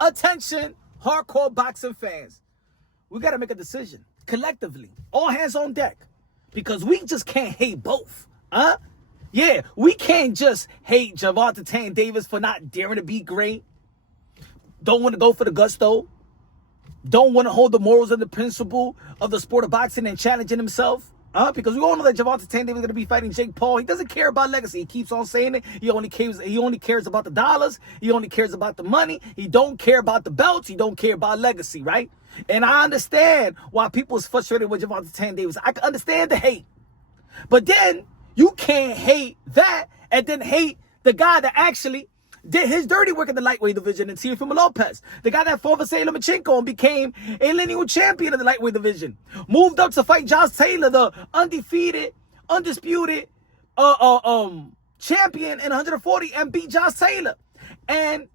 attention, hardcore boxing fans. We got to make a decision collectively, all hands on deck, because we just can't hate both. Yeah, we can't just hate Gervonta Davis for not daring to be great. Don't want to go for the gusto. Don't want to hold the morals and the principle of the sport of boxing and challenging himself. Because we all know that Gervonta Davis is going to be fighting Jake Paul. He doesn't care about legacy. He keeps on saying it. He only cares about the dollars. He only cares about the money. He don't care about the belts. He don't care about legacy, right? And I understand why people is frustrated with Gervonta Davis. I can understand the hate. But then you can't hate that and then hate the guy that actually did his dirty work in the lightweight division in Teofimo Lopez. The guy that fought Vasily Lomachenko and became a lineal champion in the lightweight division. Moved up to fight Josh Taylor, the undisputed champion in 140, and beat Josh Taylor. And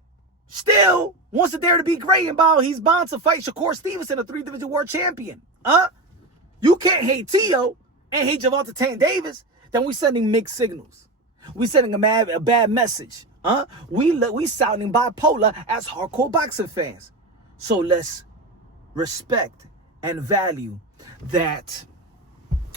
still wants to dare to be great, and he's bound to fight Shakur Stevenson, a 3-division world champion. You can't hate Teo and hate Gervonta Davis. Then we sending mixed signals. We sending a bad message. We sounding bipolar as hardcore boxing fans. So let's respect and value that.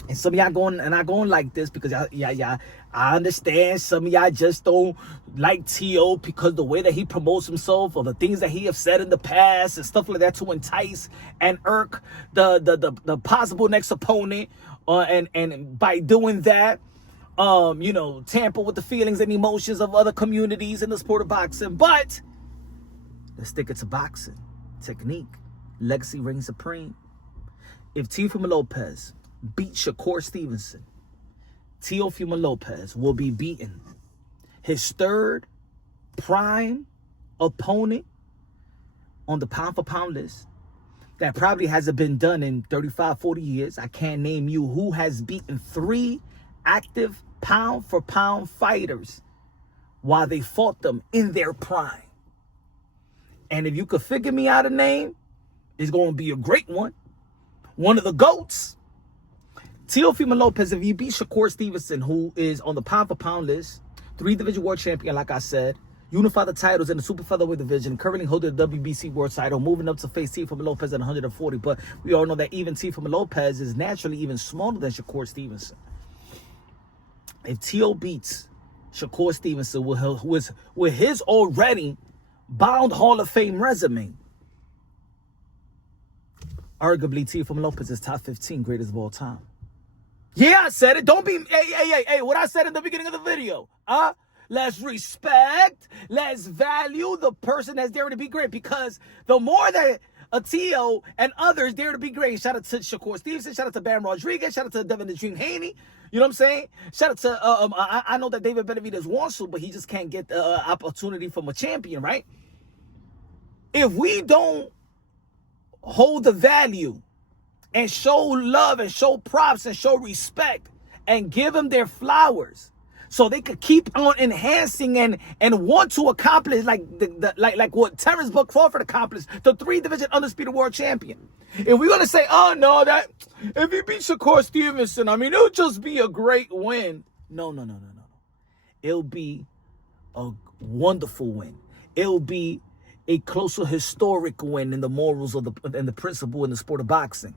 And some of y'all going like this because y'all, I understand some of y'all just don't like T.O. because the way that he promotes himself or the things that he have said in the past and stuff like that to entice and irk the possible next opponent, and by doing that, tamper with the feelings and emotions of other communities in the sport of boxing. But let's stick it to boxing. Technique. Legacy reigns supreme. If Teofimo Lopez beat Shakur Stevenson, Teofimo Lopez will be beaten his third prime opponent on the pound-for-pound list. That probably hasn't been done in 35, 40 years. I can't name you who has beaten 3 active pound-for-pound fighters while they fought them in their prime. And if you could figure me out a name, it's going to be a great one. One of the GOATs. Teofimo Lopez, if he beat Shakur Stevenson, who is on the pound-for-pound list, 3-division world champion, like I said, unified the titles in the super featherweight division, currently holding the WBC world title, moving up to face Teofimo Lopez at 140. But we all know that even Teofimo Lopez is naturally even smaller than Shakur Stevenson. If Teo beats Shakur Stevenson with his already bound Hall of Fame resume, arguably Teofimo Lopez is top 15 greatest of all time. Yeah, I said it. Don't be, hey, what I said in the beginning of the video. Let's respect, let's value the person that's daring to be great, because the more that Teo and others dare to be great, shout out to Shakur Stevenson, shout out to Bam Rodriguez, shout out to Devin the Dream Haney, you know what I'm saying? Shout out to, I know that David Benavidez wants to, but he just can't get the opportunity from a champion, right? If we don't hold the value and show love and show props and show respect and give them their flowers so they could keep on enhancing and want to accomplish like what Terrence Buck Crawford accomplished, the 3-division undisputed world champion. If we're going to say, oh, no, that if he beat Shakur Stevenson, I mean, it'll just be a great win. No. It'll be a wonderful win. It'll be a closer historic win in the morals of and the principle in the sport of boxing.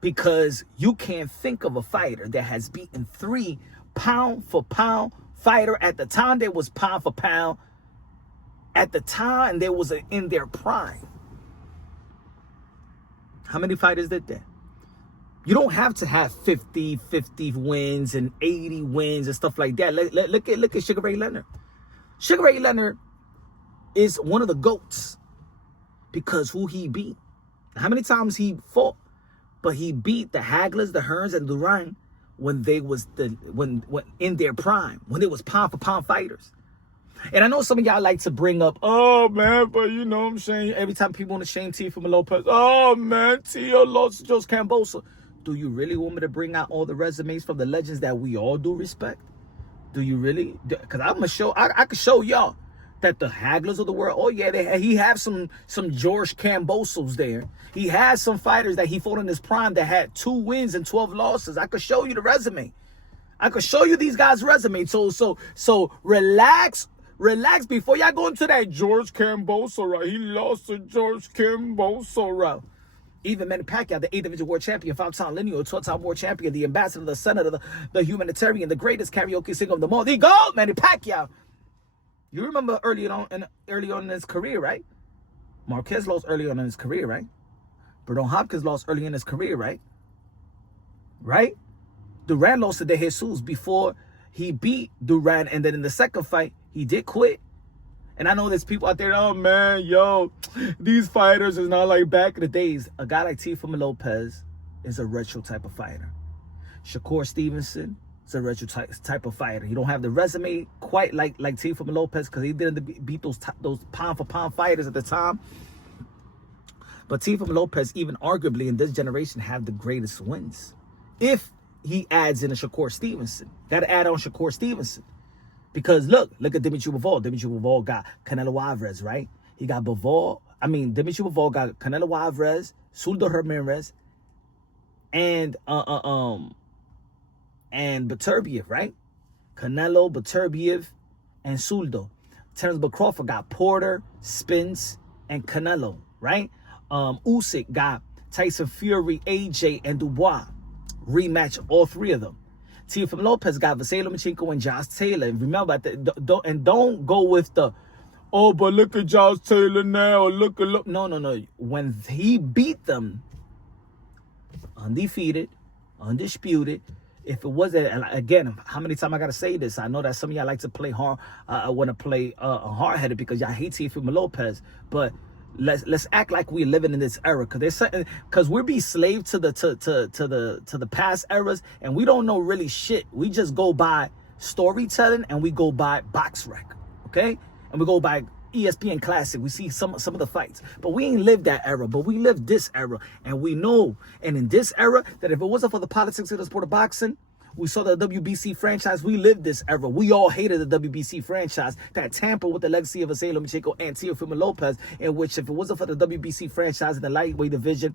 Because you can't think of a fighter that has beaten 3 pound-for-pound fighter at the time there was pound-for-pound. At the time there was in their prime. How many fighters did that? You don't have to have 50 wins and 80 wins and stuff like that. Look at Sugar Ray Leonard. Sugar Ray Leonard is one of the GOATs because who he beat. How many times he fought? But he beat the Haglers, the Hearns, and Duran when they was when in their prime, when they was pound-for-pound fighters. And I know some of y'all like to bring up, oh, man, but you know what I'm saying? Every time people want to shame Teofimo Lopez, oh, man, Teo lost to Jose Cambosa. Do you really want me to bring out all the resumes from the legends that we all do respect? Do you really? Because I'm going to show, I could show y'all that the Haglers of the world, oh, yeah, he have some George Cambosos there. He has some fighters that he fought in his prime that had 2 wins and 12 losses. I could show you the resume. I could show you these guys' resume. So relax Relax before y'all go into that George Kambosos route. He lost to George Kambosos route. Even Manny Pacquiao, the 8th division world champion, 5-time lineal, 12-time world champion, the ambassador, the senator, the humanitarian, the greatest karaoke singer of them all, the GOAT, Manny Pacquiao. You remember early on in his career, right? Marquez lost early on in his career, right? Bernard Hopkins lost early in his career, right? Right? Duran lost to De Jesus before he beat Duran, and then in the second fight, he did quit. And I know there's people out there, oh man, yo, these fighters is not like back in the days. A guy like Teofimo Lopez is a retro type of fighter. Shakur Stevenson is a retro type of fighter. He don't have the resume quite like Teofimo Lopez because he didn't beat those pound for pound fighters at the time. But Teofimo Lopez, even arguably in this generation, have the greatest wins. If he adds in a Shakur Stevenson, got to add on Shakur Stevenson. Because look at Dimitri Bivol. Dimitri Bivol got Canelo Alvarez, right? He got Dimitri Bivol got Canelo Alvarez, Suldo Ramirez, and Beterbiev, right? Canelo, Beterbiev, and Suldo. Terence Crawford got Porter, Spence, and Canelo, right? Usyk got Tyson Fury, AJ, and Dubois. Rematch all three of them. Teofimo Lopez got Vasily Lomachenko and Josh Taylor. And remember, don't go with the, oh, but look at Josh Taylor now. Look. No. When he beat them, undefeated, undisputed. If it wasn't, again, how many times I gotta say this? I know that some of y'all like to play hard. I want to play hard-headed because y'all hate Teofimo Lopez, but let's act like we're living in this era, because we're be slave to the past eras, and we don't know really shit. We just go by storytelling and we go by box rec, okay? And we go by ESPN Classic. We see some of the fights, but we ain't lived that era. But we lived this era, and we know. And in this era, that if it wasn't for the politics of the sport of boxing, we saw the WBC franchise. We lived this era. We all hated the WBC franchise that tampered with the legacy of Vasily Lomachenko and Teofimo Lopez, in which if it wasn't for the WBC franchise in the lightweight division,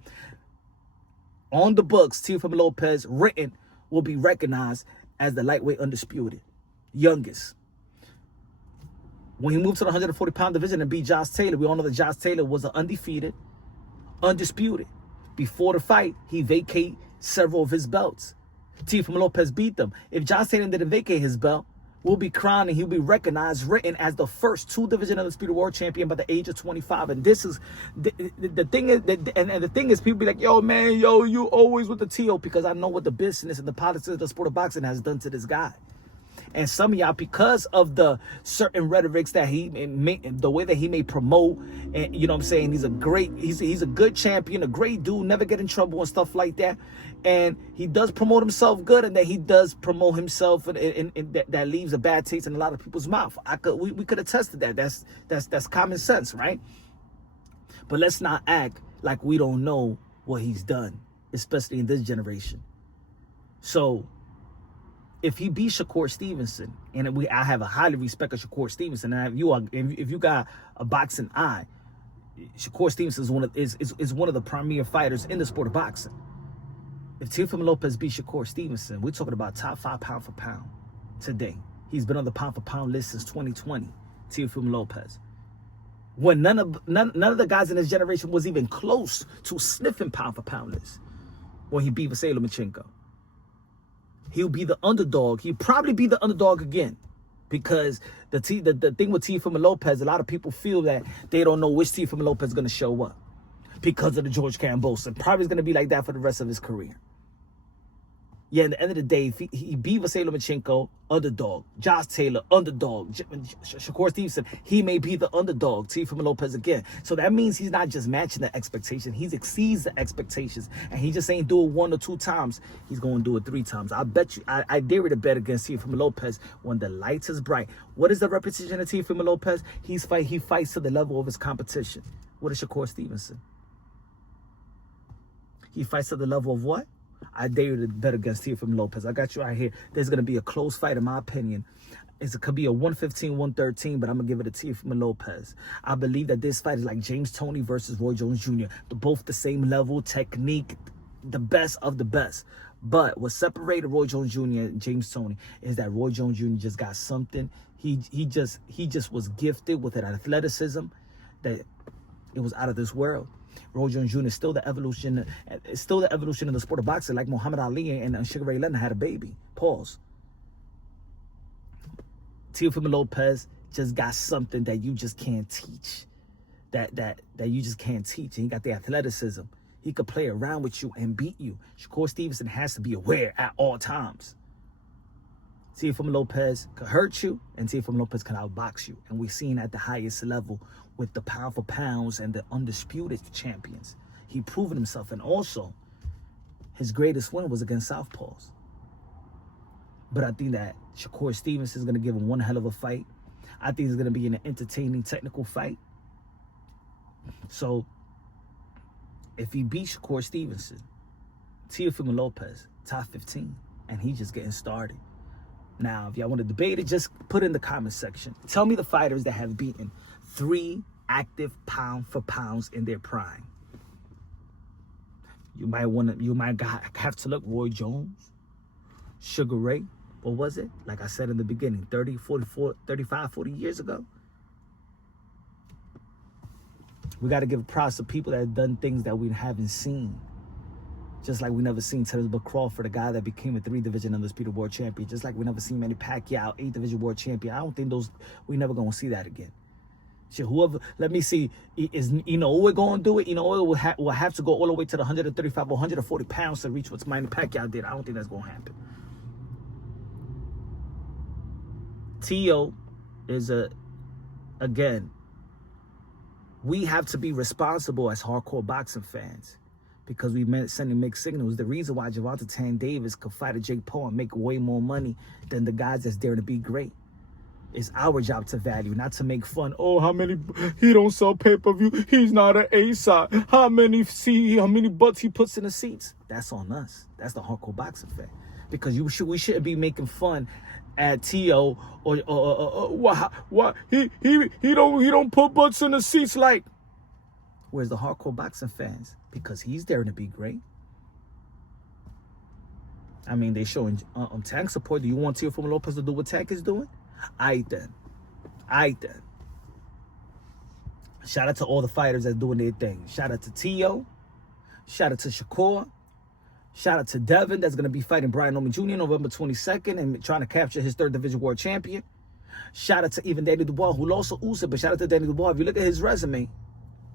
on the books, Teofimo Lopez written will be recognized as the lightweight undisputed, youngest. When he moved to the 140-pound division and beat Josh Taylor, we all know that Josh Taylor was an undefeated, undisputed. Before the fight, he vacated several of his belts. Teofimo Lopez beat them. If Josh Taylor didn't vacate his belt, we'll be crowned and he'll be recognized, written as the first two-division undisputed world champion by the age of 25. And this is the thing is, and the thing is, people be like, yo, man, yo, you always with the T.O. because I know what the business and the politics of the sport of boxing has done to this guy. And some of y'all, because of the certain rhetorics that he made, the way that he may promote, and you know what I'm saying, he's a good champion, a great dude, never get in trouble and stuff like that. And he does promote himself good, and that he does promote himself, and that leaves a bad taste in a lot of people's mouth. We could attest to that. That's common sense, right? But let's not act like we don't know what he's done, especially in this generation. So if he beat Shakur Stevenson, and I have a highly respect of Shakur Stevenson, and if you got a boxing eye, Shakur Stevenson is one of the premier fighters in the sport of boxing. If Teofimo Lopez beat Shakur Stevenson, we're talking about top 5 pound for pound today. He's been on the pound for pound list since 2020. Teofimo Lopez, when none of the guys in his generation was even close to sniffing pound for pound list when he beat Vasily Lomachenko. He'll be the underdog. He'll probably be the underdog again, because the thing with Teofimo Lopez, a lot of people feel that they don't know which Teofimo Lopez is going to show up because of the George Kambosos. Probably is going to be like that for the rest of his career. Yeah, at the end of the day, if he beat Vasily Lomachenko, underdog. Josh Taylor, underdog. Shakur Stevenson, he may be the underdog. Teofimo Lopez again. So that means he's not just matching the expectation. He exceeds the expectations. And he just ain't do it 1 or 2 times. He's going to do it 3 times. I bet you, I dare you to bet against Teofimo Lopez when the lights is bright. What is the repetition of Teofimo Lopez? He fights to the level of his competition. What is Shakur Stevenson? He fights to the level of what? I dare you to bet against Teofimo Lopez. I got you right here. There's going to be a close fight, in my opinion. It could be a 115, 113, but I'm going to give it to Teofimo Lopez. I believe that this fight is like James Toney versus Roy Jones Jr. They're both the same level, technique, the best of the best. But what separated Roy Jones Jr. and James Toney is that Roy Jones Jr. just got something. He just was gifted with an athleticism that it was out of this world. Roy Jones Jr. is still the evolution of the sport of boxing, like Muhammad Ali and Sugar Ray Leonard had a baby. Pause. Teofimo Lopez just got something that you just can't teach. That you just can't teach. And he got the athleticism. He could play around with you and beat you. Shakur Stevenson has to be aware at all times. Teofimo Lopez could hurt you, and Teofimo Lopez can outbox you. And we've seen at the highest level with the pound for pounds and the undisputed champions. He proven himself, and also his greatest win was against Southpaws. But I think that Shakur Stevenson is going to give him one hell of a fight. I think it's going to be an entertaining, technical fight. So, if he beats Shakur Stevenson, Teofimo Lopez, top 15, and he's just getting started. Now, if y'all want to debate it, just put it in the comment section. Tell me the fighters that have beaten 3 active pound for pounds in their prime. You might have to look Roy Jones, Sugar Ray. What was it? Like I said in the beginning, 30, 44, 35, 40 years ago. We got to give props to people that have done things that we haven't seen. Just like we never seen Terence Crawford, a guy that became a 3-division undisputed world champion. Just like we never seen Manny Pacquiao, 8-division world champion. I don't think we never going to see that again. Shit, whoever, let me see, is we're going to do it. Will have to go all the way to the 135 or 140 pounds to reach what Manny Pacquiao did. I don't think that's going to happen. Tio is again, we have to be responsible as hardcore boxing fans because we sending mixed signals. The reason why Gervonta Davis could fight a Jake Paul and make way more money than the guys that's there to be great. It's our job to value, not to make fun. Oh, he don't sell pay-per-view. He's not an A-side. How many butts he puts in the seats? That's on us. That's the hardcore boxing fan. Because we shouldn't be making fun at T.O. or what he don't put butts in the seats like. Where's the hardcore boxing fans? Because he's there to be great. I mean, they showing Tank support. Do you want Teofimo Lopez to do what Tank is doing? I then. Shout out to all the fighters that's doing their thing. Shout out to T.O. Shout out to Shakur. Shout out to Devin that's going to be fighting Brian Norman Jr. November 22nd and trying to capture his 3rd division world champion. Shout out to even Danny Dubois, who lost to Usyk, but shout out to Danny Dubois. If you look at his resume,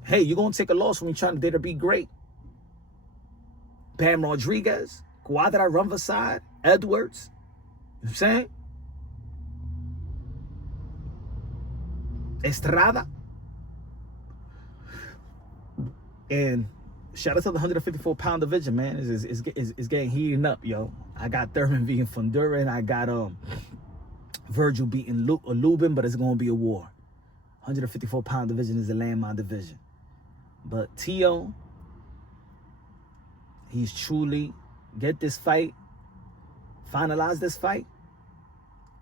hey, you're going to take a loss when you're trying to dare to be great. Bam Rodriguez, Cuadra Rumvaside, Edwards. You know what I'm saying? Estrada. And shout out to the 154-pound division, man. It's getting heating up, yo. I got Thurman beating Funduran. I got Virgil beating Lubin, but it's going to be a war. 154-pound division is the landmine division. But T.O., he's truly get this fight, finalize this fight,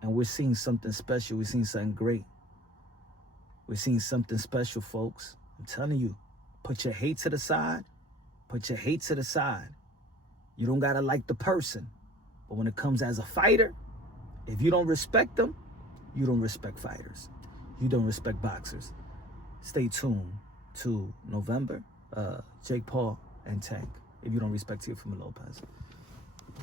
and we're seeing something special. We're seeing something great. We're seeing something special, folks. I'm telling you, put your hate to the side. Put your hate to the side. You don't got to like the person. But when it comes as a fighter, if you don't respect them, you don't respect fighters. You don't respect boxers. Stay tuned to November, Jake Paul and Tank, if you don't respect Teofimo Lopez.